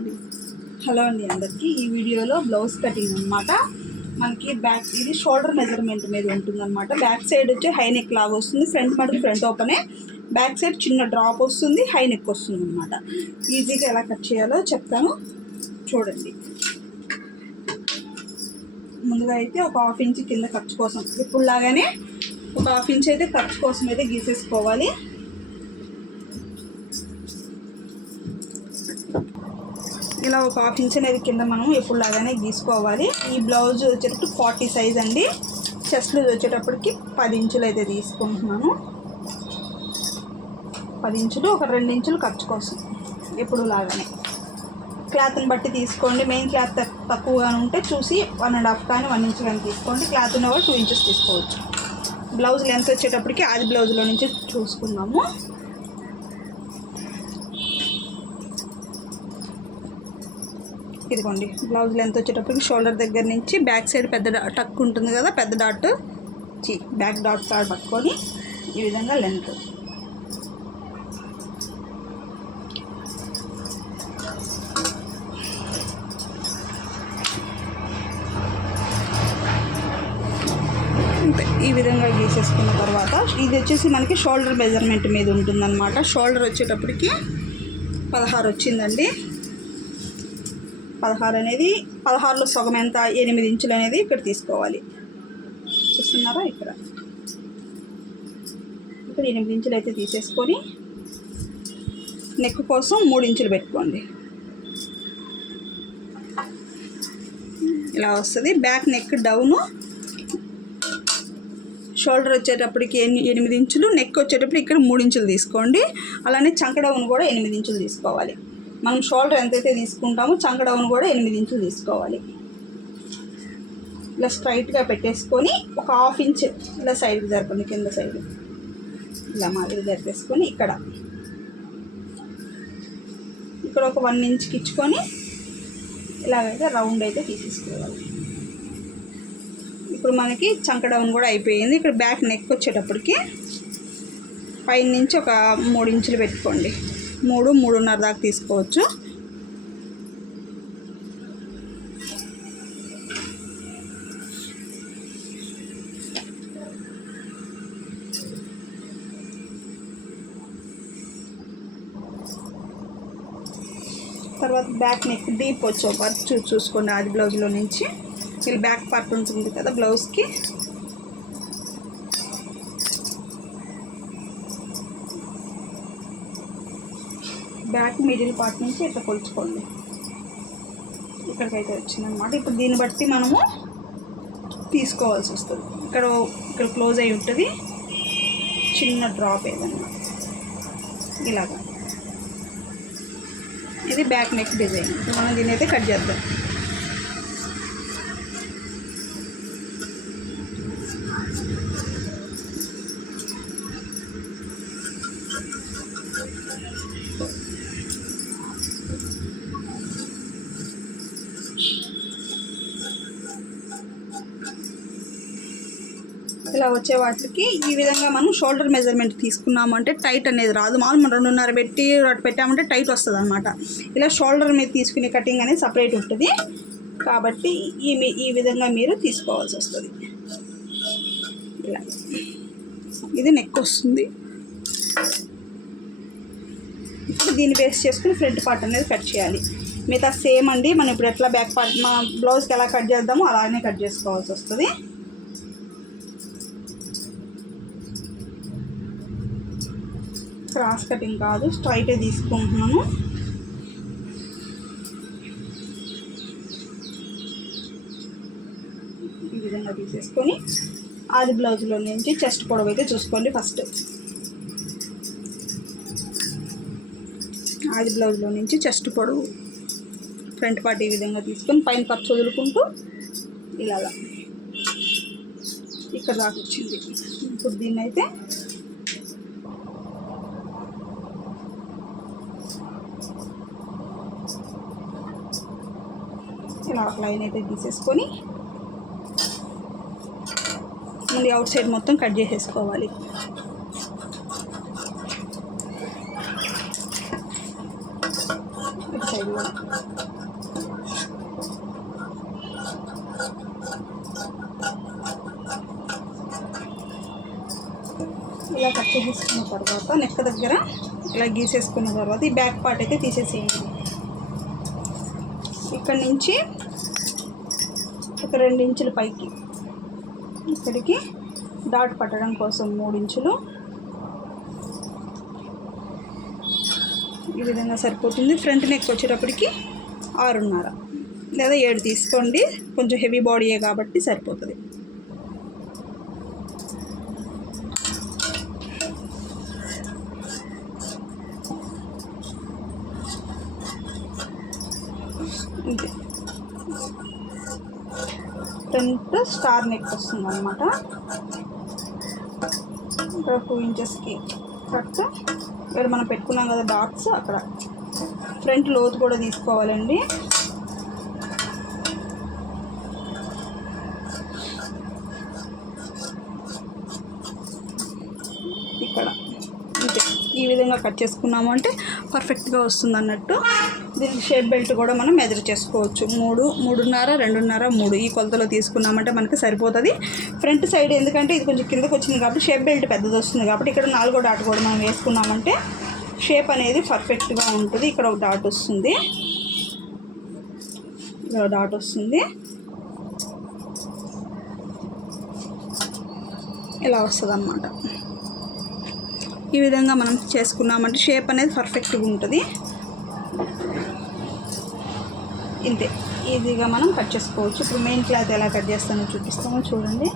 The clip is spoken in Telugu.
హలో అండి అందరికీ. ఈ వీడియోలో బ్లౌజ్ కటింగ్ అనమాట. మనకి బ్యాక్ ఇది షోల్డర్ మెజర్మెంట్ మీద ఉంటుందన్నమాట. బ్యాక్ సైడ్ వచ్చి హై నెక్ లాగా వస్తుంది, ఫ్రంట్ మటుకు ఫ్రంట్ ఓపెనే, బ్యాక్ సైడ్ చిన్న డ్రాప్ వస్తుంది, హై నెక్ వస్తుంది అనమాట. ఈజీగా ఎలా కట్ చేయాలో చెప్తాను చూడండి. ముందుగా అయితే ఒక హాఫ్ ఇంచ్ కింద ఖర్చు కోసం, ఇప్పుడు లాగానే ఒక హాఫ్ ఇంచ్ అయితే ఖర్చు కోసం అయితే గీసేసుకోవాలి. ఇలా ఒక హాఫ్ ఇంచ్ అనేది కింద మనం ఎప్పుడు లాగానే గీసుకోవాలి. ఈ బ్లౌజ్ వచ్చేటప్పుడు 40 సైజ్ అండి. చెస్ట్ లూజ్ వచ్చేటప్పటికి 10 ఇంచులు అయితే తీసుకుంటున్నాను. 10 ఇంచులు, ఒక 2 ఇంచులు ఖర్చు కోసం ఎప్పుడు లాగానే. క్లాత్ని బట్టి తీసుకోండి. మెయిన్ క్లాత్ తక్కువగా ఉంటే చూసి 1.5 కానీ 1 ఇంచ్ కానీ తీసుకోండి. క్లాత్ ఉన్న వాళ్ళు 2 ఇంచెస్ తీసుకోవచ్చు. బ్లౌజ్ లెంత్ వచ్చేటప్పటికి ఆది బ్లౌజ్లో నుంచి చూసుకుందాము. ఇదిగోండి బ్లౌజ్ లెంత్ వచ్చేటప్పటికి షోల్డర్ దగ్గర నుంచి బ్యాక్ సైడ్ పెద్ద టక్ ఉంటుంది కదా, పెద్ద డాట్ బ్యాక్ డాట్ కార్డ్ పట్టుకొని ఈ విధంగా లెంత్ ఈ విధంగా గీసేసుకున్న తర్వాత ఇది వచ్చేసి మనకి షోల్డర్ మెజర్మెంట్ మీద ఉంటుందన్నమాట. షోల్డర్ వచ్చేటప్పటికి 16 వచ్చిందండి. 16 అనేది 16లో సగం ఎంత, 8 ఇంచులు అనేది ఇక్కడ తీసుకోవాలి. చూస్తున్నారా, ఇక్కడ 8 ఇంచులు అయితే తీసేసుకొని నెక్ కోసం 3 ఇంచులు పెట్టుకోండి. ఇలా వస్తుంది. బ్యాక్ నెక్ డౌను, షోల్డర్ వచ్చేటప్పటికి 8 ఇంచులు, నెక్ వచ్చేటప్పుడు ఇక్కడ 3 ఇంచులు తీసుకోండి. అలానే చంక డౌన్ కూడా 8 ఇంచులు తీసుకోవాలి. మనం షోల్డర్ ఎంతైతే తీసుకుంటామో చంక డౌన్ కూడా 8 ఇంచులు తీసుకోవాలి. ఇలా స్ట్రైట్గా పెట్టేసుకొని ఒక హాఫ్ ఇంచ్ ఇలా సైడ్కి జరపండి, కింద సైడ్ ఇలా మాదిరి జరిపేసుకొని ఇక్కడ ఒక 1 ఇంచ్కి ఇచ్చుకొని ఇలాగైతే రౌండ్ అయితే తీసేసుకోవాలి. ఇప్పుడు మనకి చంక డౌన్ కూడా అయిపోయింది. ఇక్కడ బ్యాక్ నెక్ వచ్చేటప్పటికి పైన నుంచి ఒక 3 ఇంచులు పెట్టుకోండి. 3-3.5 దాకా తీసుకోవచ్చు. తర్వాత బ్యాక్ నెక్ డీప్ వచ్చే పార్ట్ చూసుకోండి. ఆది బ్లౌజ్లో నుంచి ఇలా బ్యాక్ పార్ట్ ఉంటుంది కదా బ్లౌజ్కి, బ్యాక్ మిడిల్ పార్ట్ నుంచి ఇట్లా కొలుచుకోండి. ఇక్కడికైతే వచ్చిందనమాట. ఇప్పుడు దీన్ని బట్టి మనము తీసుకోవాల్సి వస్తుంది. ఇక్కడ క్లోజ్ అయి ఉంటుంది, చిన్న డ్రాప్ ఏదన్నా ఇలాగా. ఇది బ్యాక్ నెక్ డిజైన్. మనం దీన్ని అయితే కట్ చేద్దాం. ఇలా వచ్చే వాటికి ఈ విధంగా మనం షోల్డర్ మెజర్మెంట్ తీసుకున్నామంటే టైట్ అనేది రాదు. మామూలు మనం 2.5 పెట్టి పెట్టామంటే టైట్ వస్తుంది అనమాట. ఇలా షోల్డర్ మీద తీసుకునే కటింగ్ అనేది సపరేట్ ఉంటుంది కాబట్టి ఈ విధంగా మీరు తీసుకోవాల్సి వస్తుంది. ఇలా ఇది నెక్ వస్తుంది. ఇప్పుడు దీన్ని బేస్ చేసుకుని ఫ్రంట్ పార్ట్ అనేది కట్ చేయాలి. మిగతా సేమ్ అండి. మనం ఇప్పుడు ఎట్లా బ్యాక్ పార్ట్ మా బ్లౌజ్కి ఎలా కట్ చేద్దామో అలానే కట్ చేసుకోవాల్సి వస్తుంది. క్రాస్ కటింగ్ కాదు, స్ట్రైటే తీసుకుంటున్నాను. ఈ విధంగా తీసేసుకొని ఆది బ్లౌజ్లో నుంచి చెస్ట్ పొడవు అయితే చూసుకోండి. ఫస్ట్ ఆది బ్లౌజ్లో నుంచి చెస్ట్ పొడవు ఫ్రంట్ పార్ట్ ఈ విధంగా తీసుకొని పైన ఖర్చు వదులుకుంటూ ఇలాగా ఇక్కడ దాకా వచ్చింది. ఇప్పుడు దీన్ని అయితే ఇలా ఒక లైన్ అయితే తీసేసుకొని ముందు అవుట్ సైడ్ మొత్తం కట్ చేసేసుకోవాలి. సైడ్ ఇలా కట్ చేసేసుకున్న తర్వాత నెక్ దగ్గర ఇలా గీసేసుకున్న తర్వాత ఈ బ్యాక్ పార్ట్ అయితే తీసేసేయండి. ఇక్కడ నుంచి ఒక 2 ఇంచులు పైకి ఇక్కడికి డాట్ పట్టడం కోసం 3 ఇంచులు ఈ విధంగా సరిపోతుంది. ఫ్రంట్ నెక్ వచ్చేటప్పటికి 6.5 లేదా 7 తీసుకోండి, కొంచెం హెవీ బాడీయే కాబట్టి సరిపోతుంది. అంతే. ఫ్రంట్ స్టార్ నెక్ వస్తుంది అనమాట. ఇక్కడ 2 ఇంచెస్కి కరెక్ట్ ఇక్కడ మనం పెట్టుకున్నాం కదా డాట్స్, అక్కడ ఫ్రంట్ లోతు కూడా తీసుకోవాలండి. ఇక్కడ అంతే. ఈ విధంగా కట్ చేసుకున్నాము అంటే పర్ఫెక్ట్గా వస్తుంది అన్నట్టు. దీనికి షేప్ బెల్ట్ కూడా మనం మెజర్ చేసుకోవచ్చు. 3, 3.5, 2.5, 3 ఈ కొలతలో తీసుకున్నామంటే మనకి సరిపోతుంది. ఫ్రంట్ సైడ్ ఎందుకంటే ఇది కొంచెం కిందకు వచ్చింది కాబట్టి షేప్ బెల్ట్ పెద్దది వస్తుంది కాబట్టి ఇక్కడ 4వ డాట్ కూడా మనం వేసుకున్నామంటే షేప్ అనేది పర్ఫెక్ట్గా ఉంటుంది. ఇక్కడ ఒక డాట్ వస్తుంది, ఇక్కడ డాట్ వస్తుంది, ఇలా వస్తుంది అన్నమాట. ఈ విధంగా మనం చేసుకున్నామంటే షేప్ అనేది పర్ఫెక్ట్గా ఉంటుంది. ఇంతే ఈజీగా మనం కట్ చేసుకోవచ్చు. ఇప్పుడు మెయిన్ క్లాత్ ఎలా కట్ చేస్తానో చూపిస్తామో చూడండి.